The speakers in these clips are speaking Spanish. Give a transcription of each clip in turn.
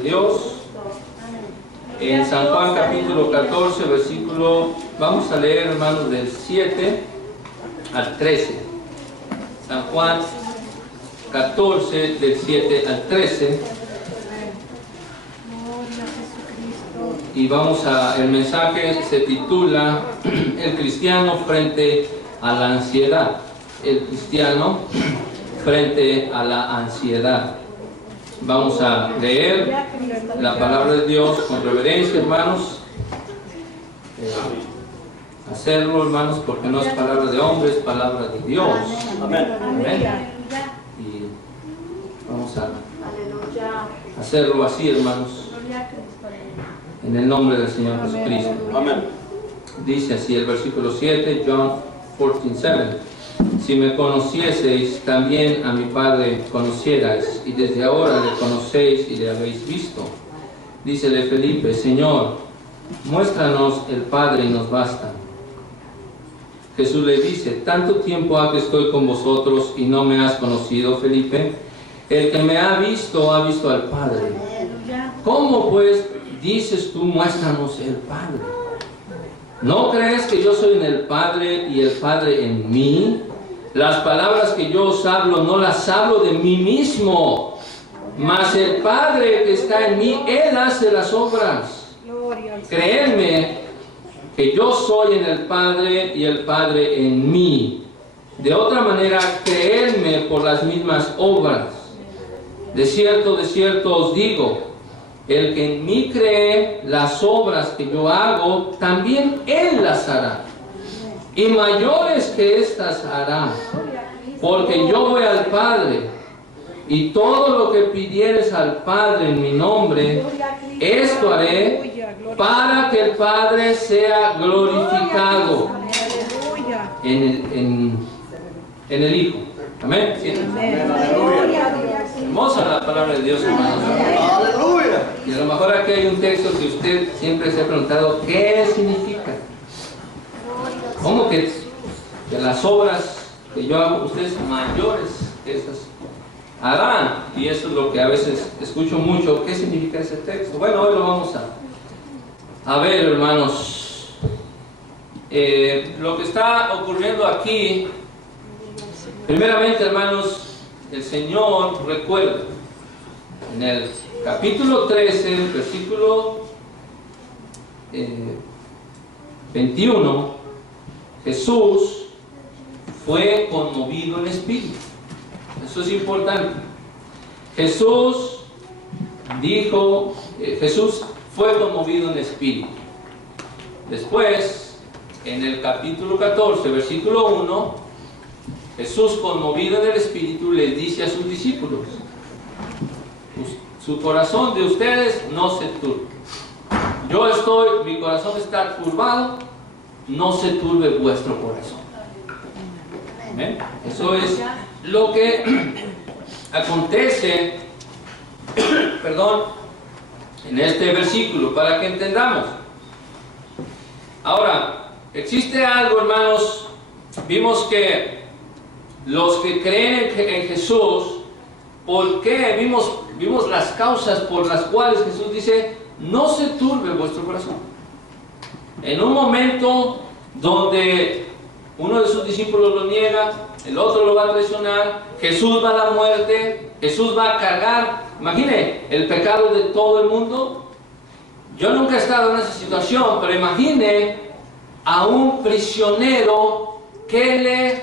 de Dios. En San Juan capítulo 14, versículo, vamos a leer, hermanos, del 7 al 13. San Juan 14, del 7 al 13. Y el mensaje se titula El cristiano frente a la ansiedad. El cristiano frente a la ansiedad. Vamos a leer la palabra de Dios con reverencia, hermanos. Hacerlo, hermanos, porque no es palabra de hombre, es palabra de Dios. Amén. Amén. Y vamos a hacerlo así, hermanos, en el nombre del Señor Jesucristo. Amén. Dice así el versículo 7, John 14:7. Si me conocieseis, también a mi Padre conocierais, y desde ahora le conocéis y le habéis visto. Dícele Felipe: Señor, muéstranos el Padre y nos basta. Jesús le dice: tanto tiempo ha que estoy con vosotros y no me has conocido, Felipe. El que me ha visto al Padre. ¿Cómo pues dices tú, muéstranos el Padre? ¿No crees que yo soy en el Padre y el Padre en mí? Las palabras que yo os hablo, no las hablo de mí mismo, mas el Padre que está en mí, Él hace las obras. Creedme que yo soy en el Padre y el Padre en mí. De otra manera, creedme por las mismas obras. De cierto os digo, el que en mí cree, las obras que yo hago, también Él las hará. Y mayores que estas hará, porque yo voy al Padre, y todo lo que pidieres al Padre en mi nombre, esto haré, para que el Padre sea glorificado en el Hijo. Amén. ¿Sí? Hermosa la palabra de Dios, hermanos. Aleluya. Y a lo mejor aquí hay un texto que usted siempre se ha preguntado: ¿qué significa? ¿Cómo que las obras que yo hago, ustedes mayores que estas harán? Y eso es lo que a veces escucho mucho. ¿Qué significa ese texto? Bueno, hoy lo vamos a ver, hermanos. Lo que está ocurriendo aquí, primeramente, hermanos, el Señor recuerda en el capítulo 13, versículo 21, Jesús fue conmovido en espíritu. Eso es importante. Jesús fue conmovido en espíritu. Después, en el capítulo 14, versículo 1, Jesús, conmovido en el espíritu, les dice a sus discípulos: su corazón de ustedes no se turbe. Mi corazón está turbado, no se turbe vuestro corazón. ¿Amén? Eso es lo que acontece, en este versículo, para que entendamos. Ahora, existe algo, hermanos. Vimos que los que creen en Jesús, ¿por qué? Vimos las causas por las cuales Jesús dice: no se turbe vuestro corazón. En un momento donde uno de sus discípulos lo niega, el otro lo va a traicionar, Jesús va a la muerte, Jesús va a cargar, imagine, el pecado de todo el mundo. Yo nunca he estado en esa situación, pero imagine a un prisionero que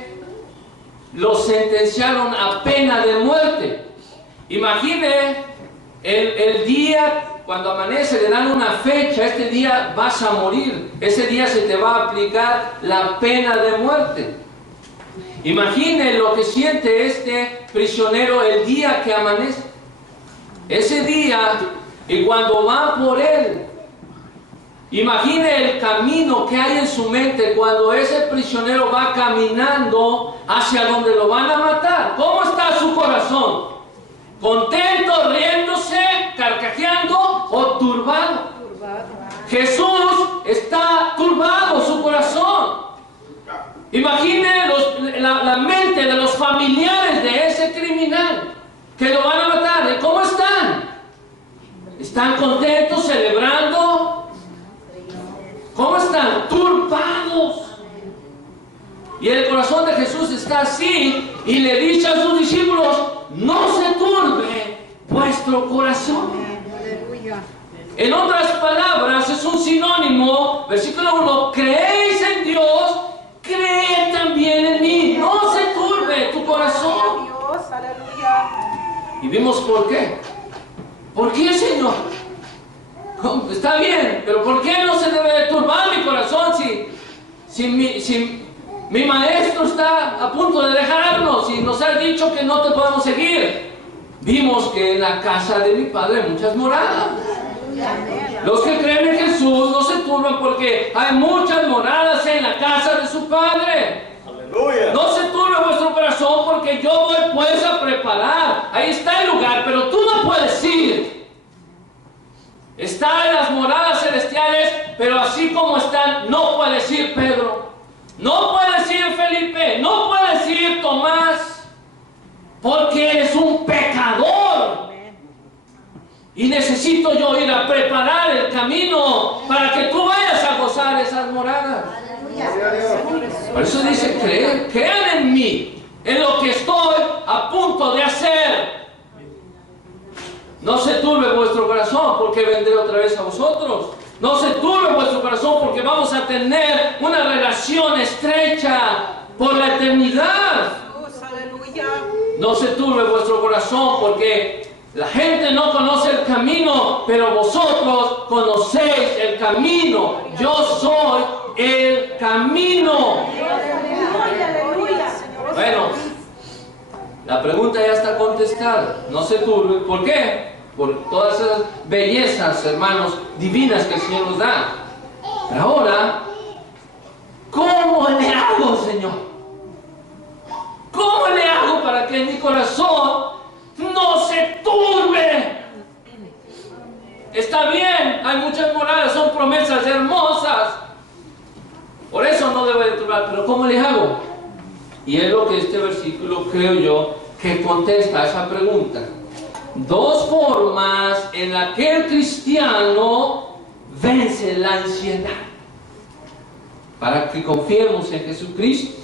lo sentenciaron a pena de muerte. Imagine el día, cuando amanece, le dan una fecha: este día vas a morir, ese día se te va a aplicar la pena de muerte. Imagine lo que siente este prisionero el día que amanece, ese día, y cuando va por él. Imagine el camino que hay en su mente cuando ese prisionero va caminando hacia donde lo van a matar. ¿Cómo está su corazón? ¿Contento, riéndose, carcajeando o turbado? Jesús está turbado, su corazón. Imagine la mente de los familiares de ese criminal que lo van a matar. ¿Cómo están? ¿Están contentos, celebrando? ¿Cómo están? Turbados. Y el corazón de Jesús está así y le dice a sus discípulos: no se turbe vuestro corazón. En otras palabras, es un sinónimo, versículo 1, creéis en Dios, cree también en mí. No se turbe tu corazón. Y vimos por qué. ¿Por qué, Señor? Está bien, pero ¿por qué no se debe turbar mi corazón si mi maestro está a punto de dejarnos y nos ha dicho que no te podemos seguir? Vimos que en la casa de mi Padre hay muchas moradas. Los que creen en Jesús no se turban porque hay muchas moradas en la casa de su Padre. Aleluya. No se turbe vuestro corazón porque yo voy pues a preparar. Ahí está el lugar, pero tú no puedes ir. Está en las moradas celestiales, pero así como están, no puedes ir, Pedro. No puedes ir, Felipe. No puedes ir, Tomás. Porque eres un pecador. Y necesito yo ir a preparar el camino para que tú vayas a gozar esas moradas. Por eso dice: crean en mí, en lo que estoy a punto de hacer. No se turbe vuestro corazón porque vendré otra vez a vosotros. No se turbe vuestro corazón porque vamos a tener una relación estrecha por la eternidad. No se turbe vuestro corazón porque la gente no conoce el camino, pero vosotros conocéis el camino. Yo soy el camino. Bueno, la pregunta ya está contestada. No se turbe. ¿Por qué? Por todas esas bellezas, hermanos, divinas que el Señor nos da. Pero ahora, ¿cómo le hago, Señor? ¿Cómo le hago para que mi corazón no se turbe? Está bien, hay muchas moradas, son promesas hermosas. Por eso no debe de turbar, pero ¿cómo le hago? Y es lo que este versículo, creo yo, que contesta a esa pregunta. Dos formas en las que el cristiano vence la ansiedad. Para que confiemos en Jesucristo.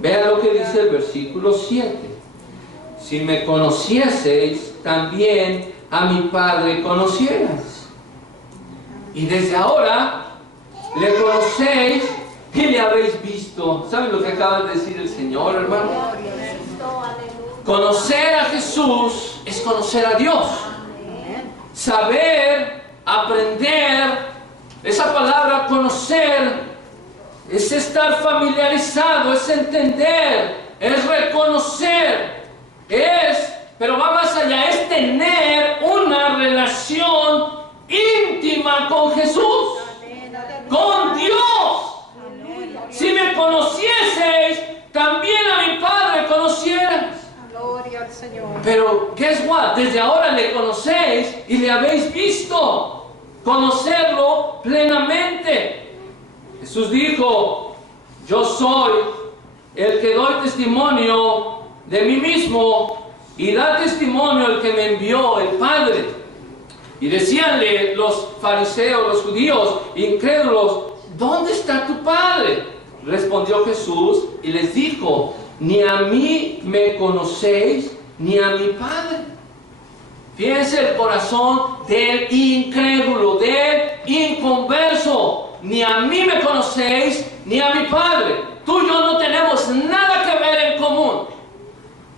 Vean lo que dice el versículo 7. Si me conocieseis, también a mi Padre conocieras. Y desde ahora le conocéis y le habéis visto. ¿Saben lo que acaba de decir el Señor, hermano? Conocer a Jesús es conocer a Dios. Saber, aprender, esa palabra conocer es estar familiarizado, es entender, es reconocer, pero va más allá, es tener una relación íntima con Jesús, con Dios. Si me conocieseis, también a mi Padre conocieras. Gloria al Señor. Pero, guess what? Desde ahora le conocéis y le habéis visto. Conocerlo plenamente. Jesús dijo: yo soy el que doy testimonio de mí mismo y da testimonio el que me envió, el Padre. Y decíanle los fariseos, los judíos incrédulos: ¿dónde está tu Padre? Respondió Jesús y les dijo: ni a mí me conocéis, ni a mi Padre. Fíjense el corazón del incrédulo, del inconverso. Ni a mí me conocéis, ni a mi Padre. Tú y yo no tenemos nada que ver en común.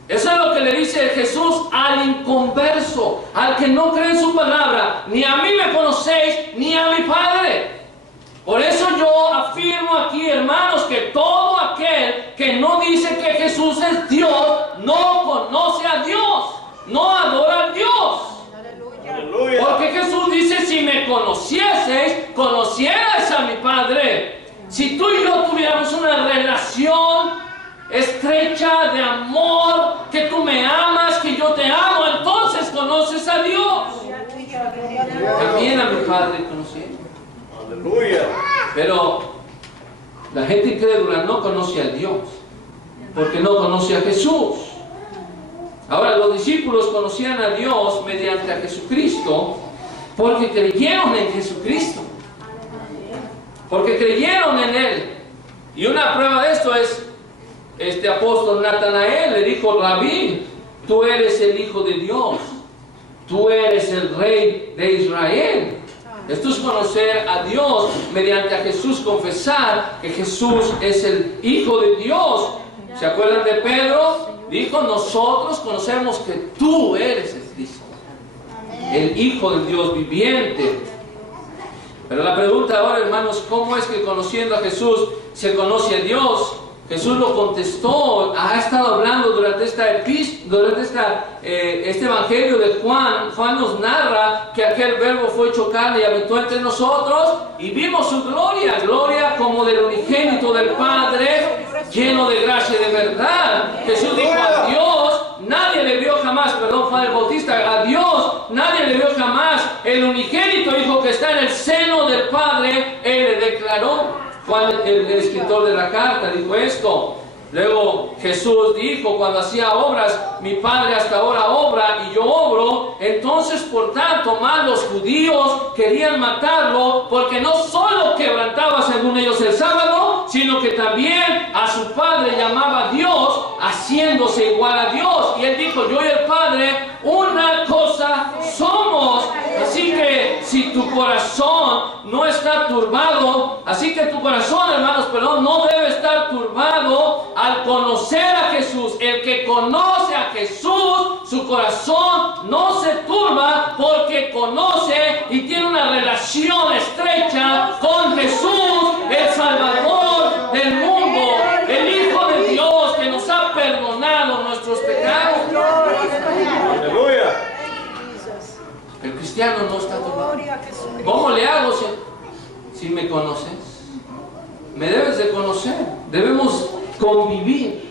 Eso es lo que le dice Jesús al inconverso, al que no cree en su palabra. Ni a mí me conocéis, ni a mi Padre. Por eso yo afirmo aquí, hermanos, que todo aquel que no dice que Jesús es Dios, no conoce a Dios, no adora a Dios. Aleluya. Porque Jesús dice: si me conocieseis, conocierais a mi Padre. Si tú y yo tuviéramos una relación estrecha de amor, que tú me amas, que yo te amo, entonces conoces a Dios. También a mi Padre conociera. Aleluya. Pero la gente incrédula no conoce a Dios, porque no conoce a Jesús. Ahora, los discípulos conocían a Dios mediante a Jesucristo, Porque creyeron en Jesucristo. Porque creyeron en Él. Y una prueba de esto es, este apóstol Natanael le dijo: Rabí, tú eres el Hijo de Dios. Tú eres el Rey de Israel. Esto es conocer a Dios mediante a Jesús, confesar que Jesús es el Hijo de Dios. ¿Se acuerdan de Pedro? Dijo: nosotros conocemos que tú eres el Cristo, el Hijo del Dios viviente. Pero la pregunta ahora, hermanos, ¿cómo es que conociendo a Jesús se conoce a Dios? Jesús lo contestó, ha estado hablando durante este evangelio de Juan. Juan nos narra que aquel verbo fue hecho carne y habitó entre nosotros y vimos su gloria, gloria como del unigénito del Padre, lleno de gracia y de verdad. Jesús dijo: a Dios nadie le vio jamás, perdón, Juan el Bautista, a Dios nadie le vio jamás. El unigénito Hijo que está en el seno del Padre, Él le declaró. Juan, el escritor de la carta, dijo esto. Luego Jesús dijo, cuando hacía obras: mi Padre hasta ahora obra y yo obro. Entonces, por tanto, más los judíos querían matarlo, porque no solo quebrantaba según ellos el sábado, sino que también a su Padre llamaba Dios, haciéndose igual a Dios. Y él dijo: yo y el Padre una cosa somos. Así que si tu corazón no está turbado, no debe estar turbado al conocer a Jesús. El que conoce a Jesús, su corazón no se turba, porque conoce y tiene una relación estrecha con Jesús, el Salvador del mundo, el Hijo de Dios que nos ha perdonado nuestros pecados. Aleluya. El cristiano no está turbado. ¿Cómo le hago si me conoces? Me debes de conocer. Debemos convivir.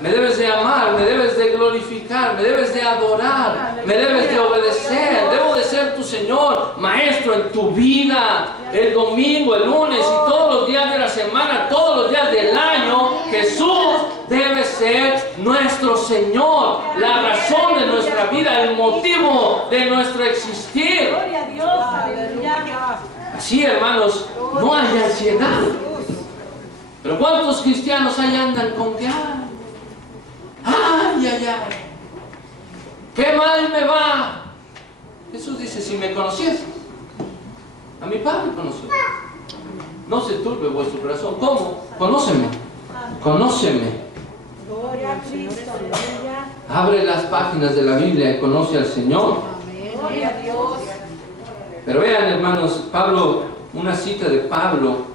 Me debes de amar, me debes de glorificar, me debes de adorar, me debes de obedecer. Debo de ser tu Señor, Maestro en tu vida. El domingo, el lunes y todos los días de la semana, todos los días del año, Jesús debe ser nuestro Señor, la razón de nuestra vida, el motivo de nuestro existir. Gloria a Dios, aleluya. Así, hermanos, no hay ansiedad. Pero ¿cuántos cristianos ahí andan con que ay, qué mal me va? Jesús dice: si me conocieses, a mi Padre conoció. No se turbe vuestro corazón. ¿Cómo? Conóceme. Gloria a Cristo, aleluya. Abre las páginas de la Biblia y conoce al Señor. Gloria a Dios. Pero vean, hermanos, Pablo, una cita de Pablo,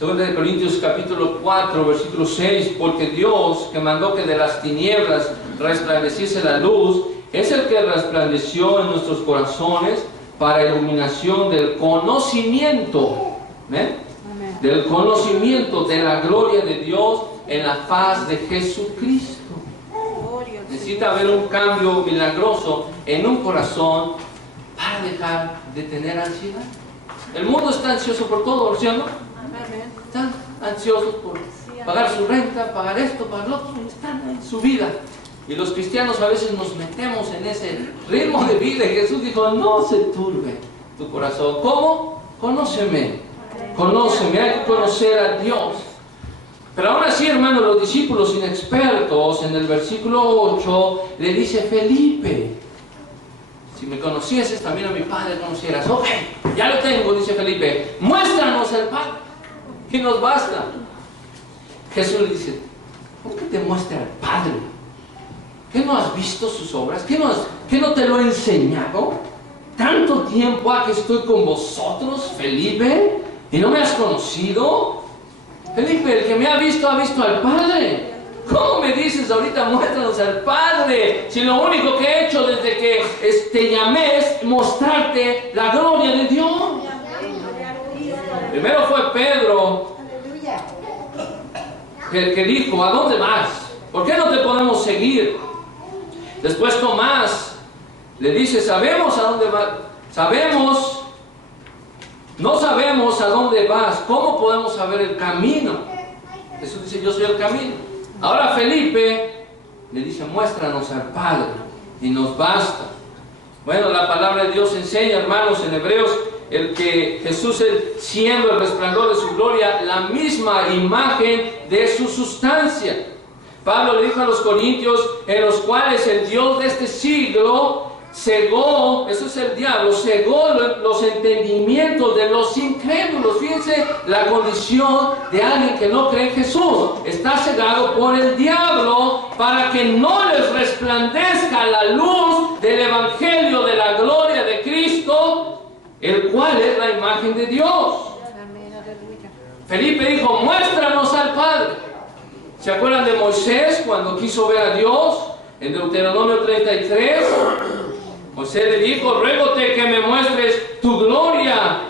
2 de Corintios capítulo 4, versículo 6: porque Dios, que mandó que de las tinieblas resplandeciese la luz, es el que resplandeció en nuestros corazones para iluminación del conocimiento, del conocimiento de la gloria de Dios en la faz de Jesucristo. Necesita haber un cambio milagroso en un corazón para dejar de tener ansiedad. El mundo está ansioso por todo, ¿sí o no? Están ansiosos por pagar su renta, pagar esto, pagar lo otro, están en su vida. Y los cristianos a veces nos metemos en ese ritmo de vida. Y Jesús dijo: no se turbe tu corazón. ¿Cómo? Conóceme, hay que conocer a Dios. Pero aún así, hermanos, los discípulos inexpertos, en el versículo 8, le dice: Felipe, si me conocieses, también a mi Padre conocieras. Ok, ya lo tengo, dice Felipe, muéstranos el Padre y nos basta. Jesús le dice: ¿por qué te muestra el Padre? ¿Qué no has visto sus obras? ¿Qué no te lo he enseñado? ¿Tanto tiempo ha que estoy con vosotros, Felipe, y no me has conocido? Felipe, el que me ha visto al Padre. ¿Cómo me dices ahorita muéstranos al Padre? Si lo único que he hecho desde que te llamé es mostrarte la gloria de Dios. Primero fue Pedro que dijo: ¿a dónde vas? ¿Por qué no te podemos seguir? Después Tomás le dice: sabemos a dónde vas. No sabemos a dónde vas. ¿Cómo podemos saber el camino? Jesús dice: yo soy el camino. Ahora Felipe le dice: muéstranos al Padre y nos basta. Bueno, la palabra de Dios enseña, hermanos, en Hebreos, el que Jesús es, siendo el resplandor de su gloria, la misma imagen de su sustancia. Pablo le dijo a los corintios, en los cuales el Dios de este siglo cegó, eso es el diablo, cegó los entendimientos de los incrédulos. Fíjense la condición de alguien que no cree en Jesús. Está cegado por el diablo para que no les resplandezca la luz del evangelio de la gloria de Cristo, el cual es la imagen de Dios. Felipe dijo, muéstranos al Padre. ¿Se acuerdan de Moisés cuando quiso ver a Dios? En Deuteronomio 33, Moisés le dijo, ruégote que me muestres tu gloria.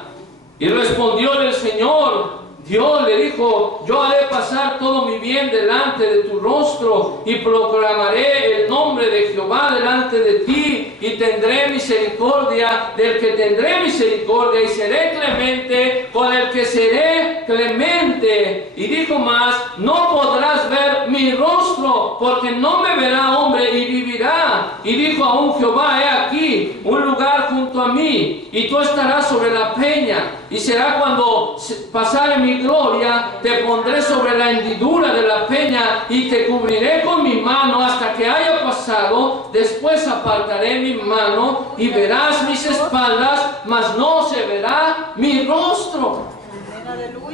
Y respondió el Señor, Dios le dijo, yo haré pasar todo mi bien delante de tu rostro y proclamaré el nombre de Jehová delante de ti y tendré misericordia del que tendré misericordia y seré clemente con el que seré clemente. Y dijo más, no podrás ver mi rostro porque no me verá hombre y vivirá. Y dijo aún Jehová, he aquí un lugar junto a mí y tú estarás sobre la peña y será cuando pasare mi gloria, te pondré sobre la hendidura de la peña y te cubriré con mi mano hasta que haya pasado. Después apartaré mi mano y verás mis espaldas, mas no se verá mi rostro.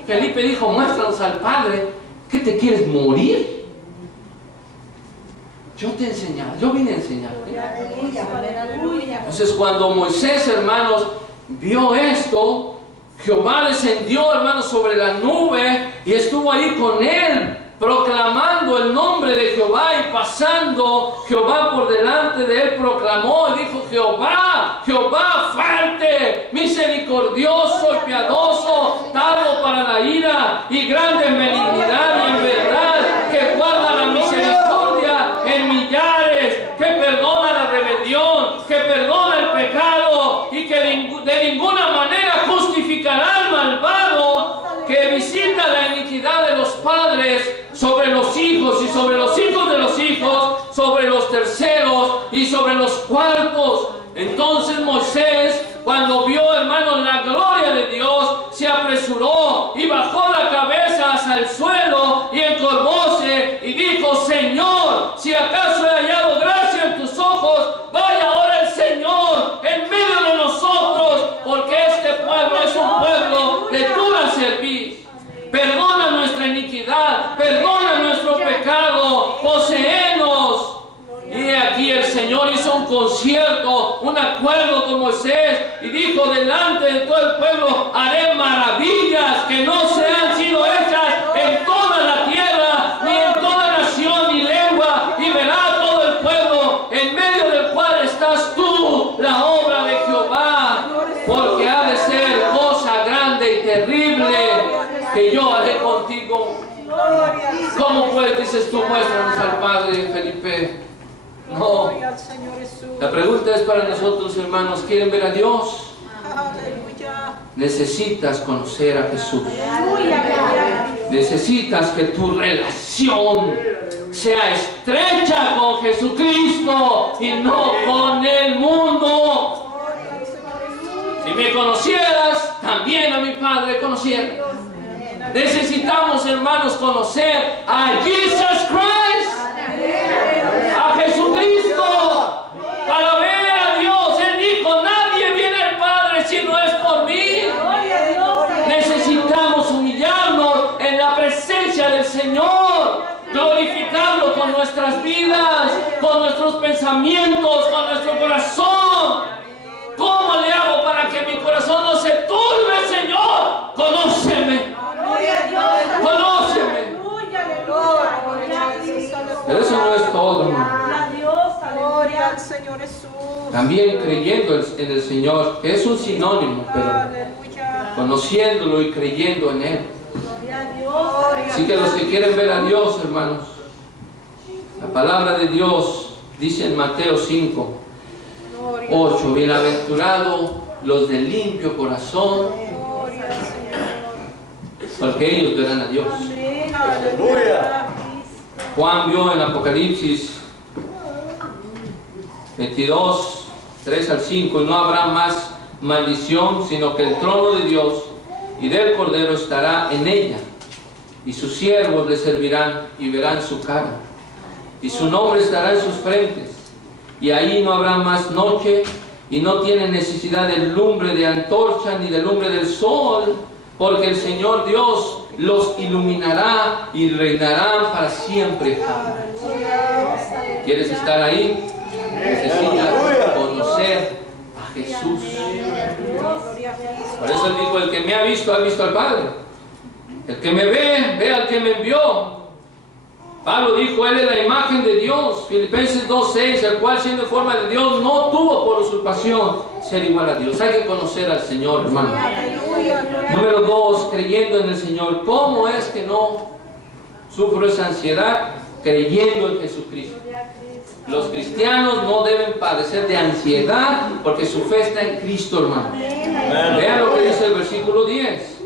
Felipe dijo, muéstranos al Padre. ¿Qué te quieres morir? Yo te enseñaba, yo vine a enseñarte. Entonces cuando Moisés, hermanos, vio esto, Jehová descendió, hermanos, sobre la nube y estuvo ahí con él, proclamando el nombre de Jehová y pasando Jehová por delante de él, proclamó y dijo, Jehová, Jehová fuerte, misericordioso y piadoso, tardo para la ira y grande en benignidad y en verdad, que guarda la misericordia en millares, que perdona la rebelión, que perdona el pecado y que de ninguna manera justificará al malvado, que visita la iniquidad de los padres sobre los hijos y sobre los hijos de los hijos, sobre los terceros y sobre los cuartos. Entonces Moisés, cuando vio, hermanos, la gloria de Dios, se apresuró y bajó la cabeza hacia el suelo y encorvóse y dijo, Señor, si acaso he hallado gracia en tus ojos, vaya ahora el Señor en medio de nosotros, porque este pueblo es un pueblo de dura cerviz. Perdona nuestra iniquidad, perdona nuestro pecado, poséenos. Y aquí el Señor hizo un concierto, un acuerdo con Moisés y dijo, delante de todo el pueblo haré maravillas que no se han sido hechas en toda la tierra, ni en toda nación ni lengua, y verá todo el pueblo en medio del cual estás tú, la obra de Jehová, porque ha de ser cosa grande y terrible que yo haré contigo. ¿Cómo pues dices tú, muéstranos al Padre, Felipe? No. La pregunta es para nosotros, hermanos, ¿quieren ver a Dios? Necesitas conocer a Jesús. Necesitas que tu relación sea estrecha con Jesucristo y no con el mundo. Si me conocieras, también a mi Padre conocieras. Necesitamos, hermanos, conocer a Jesus Christ, a Jesucristo, para ver a Dios. Él dijo, nadie viene al Padre si no es por mí. Necesitamos humillarnos en la presencia del Señor, glorificarlo con nuestras vidas, con nuestros pensamientos, con nuestro corazón. ¿Cómo le hago para que mi corazón no se turbe, Señor? Conóceme. Conóceme. Pero eso no es todo, hermano. También creyendo en el Señor, que es un sinónimo, pero conociéndolo y creyendo en Él. Así que los que quieren ver a Dios, hermanos, la palabra de Dios dice en Mateo 5:8, bienaventurados los de limpio corazón, porque ellos verán a Dios. Aleluya. Juan vio en Apocalipsis 22:13 3 al 5, y no habrá más maldición, sino que el trono de Dios y del Cordero estará en ella, y sus siervos le servirán y verán su cara, y su nombre estará en sus frentes, y ahí no habrá más noche, y no tienen necesidad de lumbre de antorcha ni de lumbre del sol, porque el Señor Dios los iluminará y reinarán para siempre. ¿Quieres estar ahí? Necesitas conocer a Jesús. Por eso él dijo, el que me ha visto al Padre. El que me ve al que me envió. Pablo dijo, él es la imagen de Dios. Filipenses 2:6, el cual siendo en forma de Dios no tuvo por usurpación ser igual a Dios. Hay que conocer al Señor, hermano. Número 2, creyendo en el Señor. ¿Cómo es que no sufro esa ansiedad? Creyendo en Jesucristo. Los cristianos no deben padecer de ansiedad porque su fe está en Cristo, hermano. Vean lo que dice el versículo 10.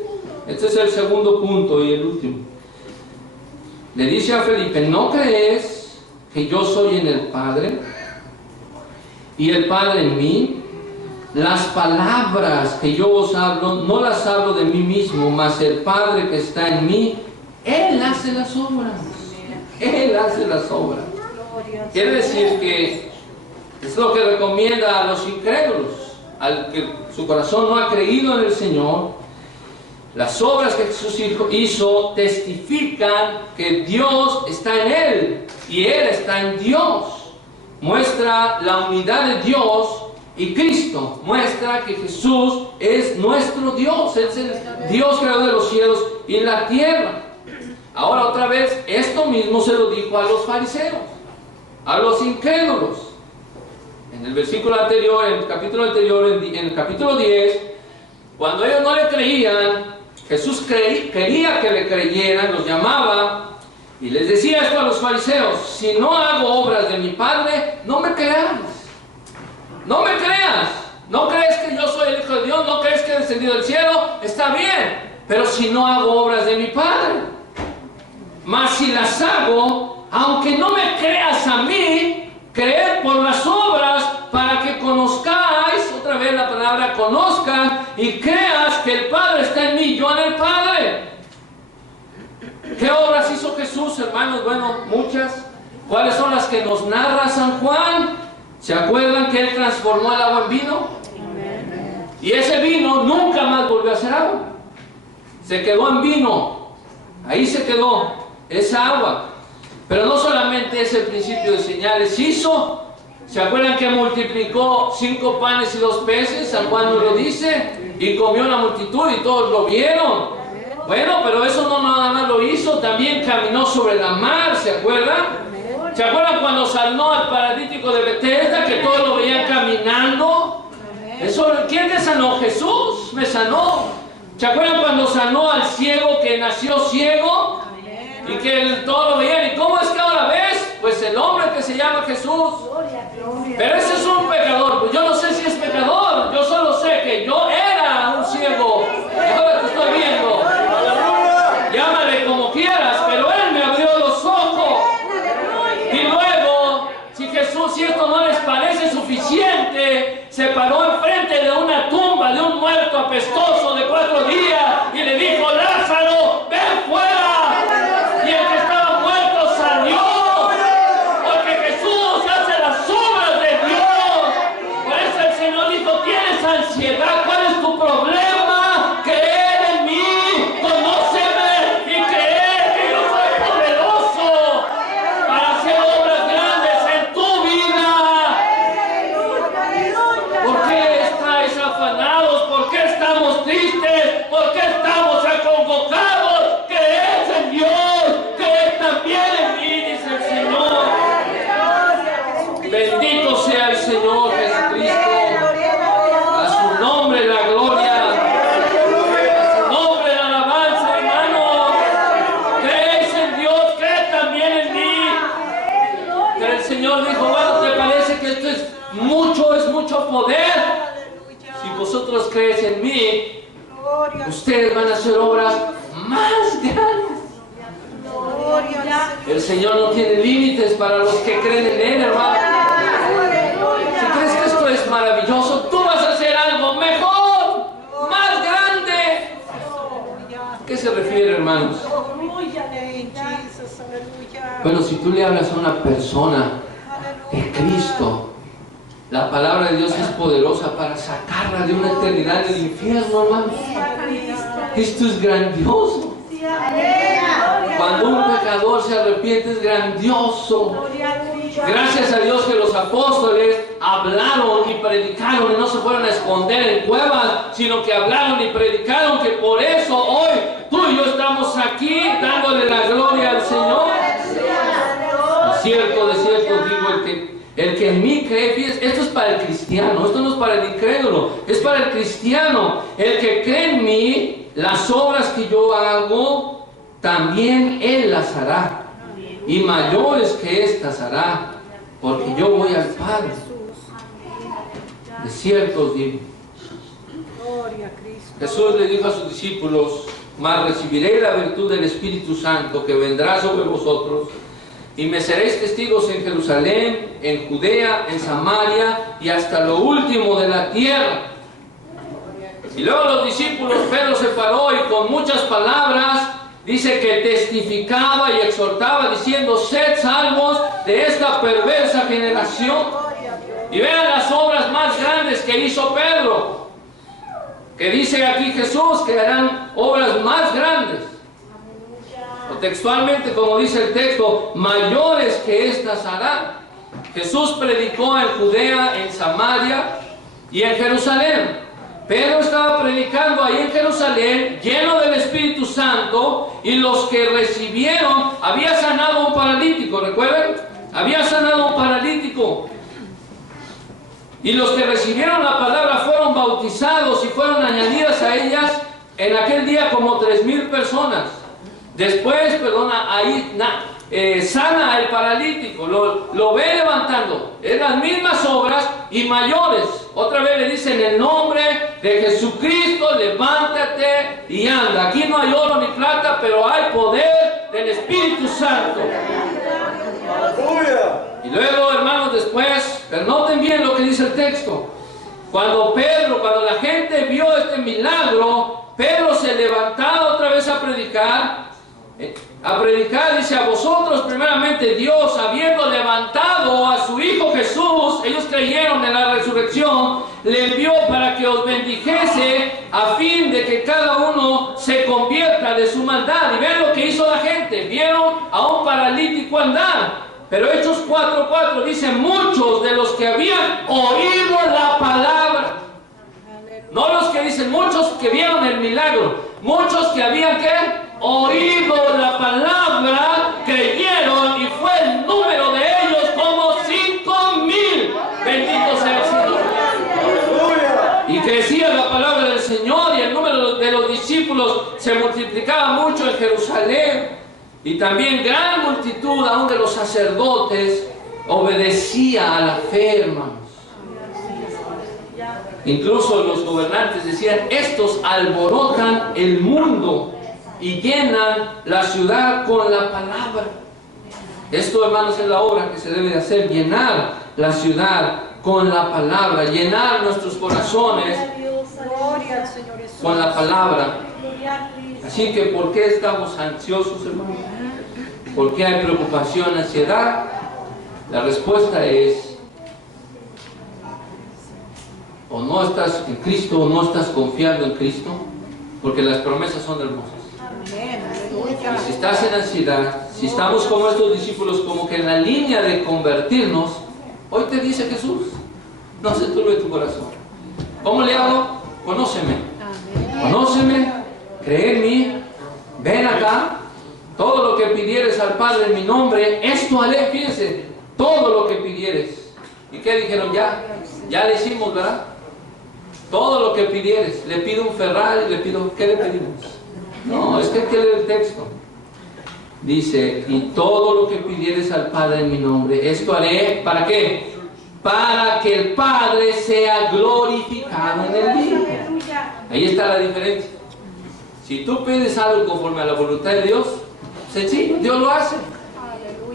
Este es el segundo punto y el último. Le dice a Felipe, ¿no crees que yo soy en el Padre y el Padre en mí? Las palabras que yo os hablo, no las hablo de mí mismo, mas el Padre que está en mí, Él hace las obras. Él hace las obras. Quiere decir que es lo que recomienda a los incrédulos, al que su corazón no ha creído en el Señor. Las obras que Jesús hizo testifican que Dios está en Él y Él está en Dios. Muestra la unidad de Dios y Cristo. Muestra que Jesús es nuestro Dios. Es el Dios creador de los cielos y la tierra. Ahora otra vez, esto mismo se lo dijo a los fariseos, a los incrédulos. En el versículo anterior, en el capítulo anterior, en el capítulo 10, cuando ellos no le creían, Jesús quería que le creyeran, los llamaba y les decía esto a los fariseos: si no hago obras de mi Padre, no me creas. No me creas. No crees que yo soy el Hijo de Dios, no crees que he descendido del cielo, está bien, pero si no hago obras de mi Padre. Mas si las hago, aunque no me creas a mí, creed por las obras para que conozcáis, otra vez la palabra conozcan, y creas que el Padre está en mí y yo en el Padre. ¿Qué obras hizo Jesús, hermanos? Bueno, muchas. ¿Cuáles son las que nos narra San Juan? ¿Se acuerdan que Él transformó el agua en vino? Y ese vino nunca más volvió a ser agua. Se quedó en vino. Ahí se quedó esa agua. Pero no solamente es el principio de señales hizo. ¿Se acuerdan que multiplicó 5 panes y 2 peces? San Juan nos lo dice. Y comió la multitud y todos lo vieron. Bueno, pero eso no nada más lo hizo. También caminó sobre la mar, ¿se acuerdan? ¿Se acuerdan cuando sanó al paralítico de Betesda, que todos lo veían caminando? Eso, ¿quién te sanó? Jesús me sanó. ¿Se acuerdan cuando sanó al ciego que nació ciego? Y que todos lo veían. ¿Y cómo es que ahora ves? Pues el hombre que se llama Jesús. Pero ese es un pecador. Pues yo no sé si es pecador. Yo solo sé que yo era un ciego. Y ahora te estoy viendo. Llámale como quieras, pero Él me abrió los ojos. Y luego, si Jesús, si esto no les parece suficiente, se paró enfrente de una tumba de un muerto apestoso de 4 días y le dijo: Lázaro, ven fuera. Y el que estaba muerto salió, porque Jesús hace las obras de Dios. Por eso el Señor dijo: tienes ansiedad, ¿cuál es tu problema? Creer en mí, conóceme y creer que yo soy poderoso para hacer obras grandes en tu vida. ¿Por qué estáis afanados? ¿Por qué estamos tristes? ¿Por qué estamos acongojados? Creed en Dios, creed también en mí, dice el Señor. Bendito sea el Señor Jesucristo. A su nombre la gloria, a su nombre la alabanza, hermanos. Creéis en Dios, creed también en mí. Pero el Señor dijo: bueno, ¿te parece que esto es mucho poder? Si vosotros creéis en mí, ustedes van a hacer obras más grandes. El Señor no tiene límites para los que creen en Él, hermano. Si crees que esto es maravilloso, tú le hablas a una persona de Cristo, la palabra de Dios es poderosa para sacarla de una eternidad del infierno, hermano. Esto es grandioso. Cuando un pecador se arrepiente es grandioso. Gracias a Dios que los apóstoles hablaron y predicaron y no se fueron a esconder en cuevas, sino que hablaron y predicaron, que por eso hoy tú y yo estamos aquí dándole la gloria al Señor. De cierto digo, el que en mí cree, fíjate, esto es para el cristiano, esto no es para el incrédulo, es para el cristiano. El que cree en mí, las obras que yo hago, también él las hará, y mayores que estas hará, porque yo voy al Padre. De cierto os digo. Jesús le dijo a sus discípulos: mas recibiréis la virtud del Espíritu Santo, que vendrá sobre vosotros, y me seréis testigos en Jerusalén, en Judea, en Samaria y hasta lo último de la tierra. Y luego los discípulos, Pedro se paró y con muchas palabras dice que testificaba y exhortaba diciendo: sed salvos de esta perversa generación. Y vean las obras más grandes que hizo Pedro, que dice aquí Jesús que harán obras más grandes. O textualmente, como dice el texto, mayores que estas harán. Jesús predicó en Judea, en Samaria y en Jerusalén. Pedro estaba predicando ahí en Jerusalén, lleno del Espíritu Santo, y los que recibieron, había sanado a un paralítico, ¿recuerdan? Había sanado a un paralítico. Y los que recibieron la palabra fueron bautizados y fueron añadidas a ellas en aquel día como 3,000 personas. Después, ahí sana al paralítico, lo ve levantando. Es las mismas obras y mayores. Otra vez le dice: en el nombre de Jesucristo, levántate y anda. Aquí no hay oro ni plata, pero hay poder del Espíritu Santo. Y luego, hermanos, después, pero noten bien lo que dice el texto. Cuando la gente vio este milagro, Pedro se levantaba otra vez a predicar, dice: a vosotros primeramente Dios, habiendo levantado a su Hijo Jesús, ellos creyeron en la resurrección, le envió para que os bendijese, a fin de que cada uno se convierta de su maldad. Y ven lo que hizo la gente: vieron a un paralítico andar. Pero Hechos 4:4 dice: muchos de los que habían oído la palabra. No los que dicen muchos que vieron el milagro, muchos que habían oído la palabra, creyeron, y fue el número de ellos como 5,000. Bendito sea el Señor. Y crecía la palabra del Señor, y el número de los discípulos se multiplicaba mucho en Jerusalén. Y también gran multitud aún de los sacerdotes obedecía a la fe, hermanos. Incluso los gobernantes decían: estos alborotan el mundo y llenan la ciudad con la palabra. Esto, hermanos, es la obra que se debe de hacer: llenar la ciudad con la palabra, llenar nuestros corazones con la palabra. Así que, ¿por qué estamos ansiosos, hermanos? ¿Por qué hay preocupación, ansiedad? La respuesta es: o no estás en Cristo, o no estás confiando en Cristo, porque las promesas son hermosas. Y si estás en ansiedad, si estamos como estos discípulos, como que en la línea de convertirnos, hoy te dice Jesús: no se turbe tu corazón. ¿Cómo le hago? Conóceme. Conóceme, cree en mí, ven acá. Todo lo que pidieres al Padre en mi nombre, esto haré. Fíjense, todo lo que pidieres. ¿Y qué dijeron? Ya le hicimos, ¿verdad? Todo lo que pidieres. Le pido un Ferrari, le pido, ¿qué le pedimos? No, es que hay que leer el texto. Dice: y todo lo que pidieres al Padre en mi nombre, esto haré. ¿Para qué? Para que el Padre sea glorificado en el Hijo. Ahí está la diferencia. Si tú pides algo conforme a la voluntad de Dios, sencillo, Dios lo hace.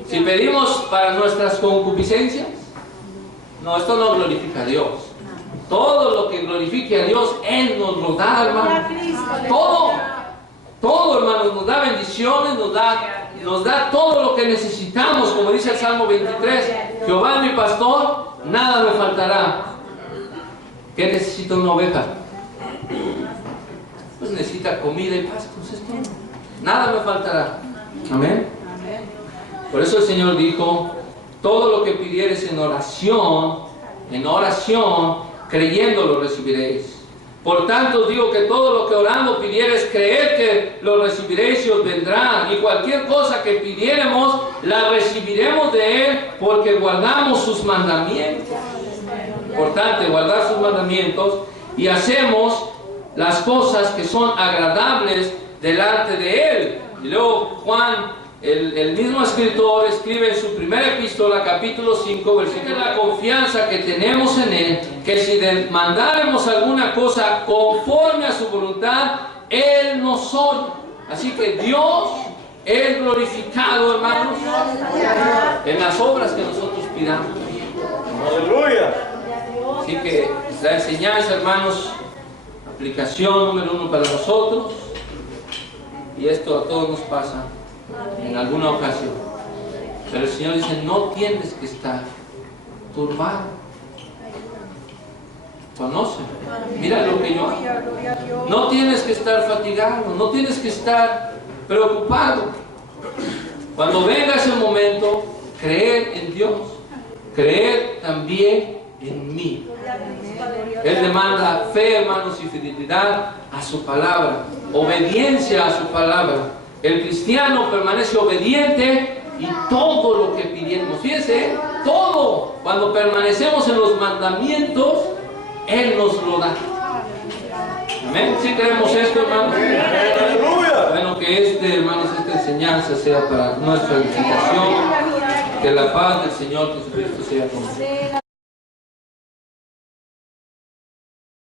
Si pedimos para nuestras concupiscencias, no, esto no glorifica a Dios. Todo lo que glorifique a Dios, Él nos lo da, hermano. Todo, hermanos, nos da bendiciones, nos nos da todo lo que necesitamos, como dice el Salmo 23, Jehová es mi pastor, nada me faltará. ¿Qué necesita una oveja? Pues necesita comida y pastos, es todo. Nada me faltará. Amén. Por eso el Señor dijo, todo lo que pidieres en oración, creyendo lo recibiréis. Por tanto os digo que todo lo que orando pidieres, creed que lo recibiréis y os vendrá. Y cualquier cosa que pidiéremos, la recibiremos de Él, porque guardamos sus mandamientos. Importante, guardar sus mandamientos y hacemos las cosas que son agradables delante de Él. Y luego Juan, el mismo escritor, escribe en su primera epístola, capítulo 5, versículo, la confianza que tenemos en Él, que si demandáremos alguna cosa conforme a su voluntad, Él nos oye. Así que Dios es glorificado, hermanos, en las obras que nosotros pidamos. Aleluya. Así que la enseñanza, hermanos, aplicación número 1 para nosotros, y esto a todos nos pasa en alguna ocasión, pero el Señor dice, no tienes que estar turbado. Conoce, mira lo que yo hago. No tienes que estar fatigado, no tienes que estar preocupado. Cuando venga ese momento, creer en Dios, creer también en mí. Él demanda fe, hermanos, y fidelidad a su palabra, obediencia a su palabra. El cristiano permanece obediente y todo lo que pidiéramos, fíjense, todo, cuando permanecemos en los mandamientos, Él nos lo da. Amén. ¿Sí creemos esto, hermanos? Aleluya. Bueno, que hermanos, esta enseñanza sea para nuestra edificación. Que la paz del Señor Jesucristo sea con nosotros.